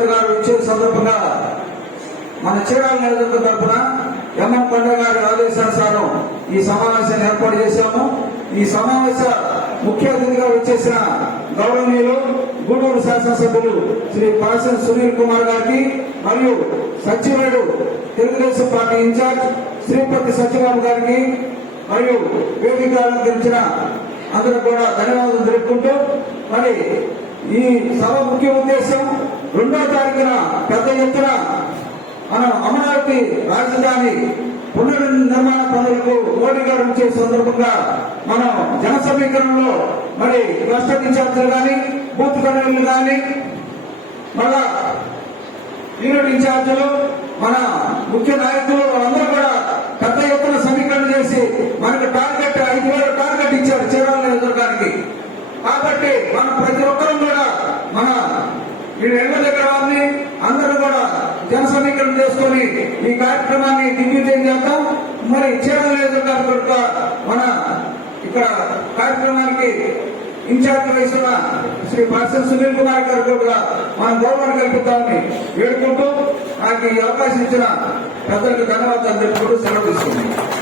ముఖ్యమంత్రి గారు వచ్చే సందర్భంగా మన చీరాల నియోజకవర్గం తరఫున ఎంఎం కొండ గారి ఆదేశానుసారం ఈ సమావేశాన్ని ఏర్పాటు చేశాము. ఈ సమావేశ ముఖ్య అతిథిగా వచ్చేసిన గౌరవనీయులు గూడూరు శాసనసభ్యులు శ్రీ పాసన్ సునీల్ కుమార్ గారికి మరియు సచివుడు తెలుగుదేశం పార్టీ ఇన్ఛార్జ్ శ్రీపతి సత్యబాబు గారికి మరియు వేదిక అలంకరించిన అందరూ కూడా ధన్యవాదాలు తెలుపుకుంటూ, మరి ఈ సభ ముఖ్య ఉద్దేశం 2వ తారీఖున పెద్ద ఎత్తున మనం అమరావతి రాజధాని పునర్నిర్మాణ పనులకు మోడీ గారు వచ్చే సందర్భంగా మనం జన సమీకరణలో మరి క్లస్టర్ ఇన్ఛార్జీలు కానీ బూత్ కన్వీనర్లు కానీ మళ్ళా యూనిట్ ఇన్ఛార్జీలు మన ముఖ్య నాయకులు వాళ్ళందరూ కూడా పెద్ద ఎత్తున సమీకరణ చేసి మనకు టార్గెట్ 5,000 టార్గెట్ ఇచ్చారు చీరాల నియోజకవర్గానికి. కాబట్టి మనం ప్రతి ఒక్కరూ కూడా మన ఈ ఎమ్మెల్యే వారిని అందరూ కూడా జన సమీకరణ చేసుకుని ఈ కార్యక్రమాన్ని దిగ్విజయం చేద్దాం. మరి చీరాల నియోజకవర్గం మన ఇక్కడ కార్యక్రమానికి ఇన్ఛార్జ్ వహిస్తున్న శ్రీ పాసన్ సునీల్ కుమార్ గారు కూడా మనం గౌరవాన్ని కల్పిద్దామని వేడుకుంటూ నాకు ఈ అవకాశం ఇచ్చిన పెద్దలకు ధన్యవాదాలు తెలుపుకుంటూ సెలవు తీసుకుంటాం.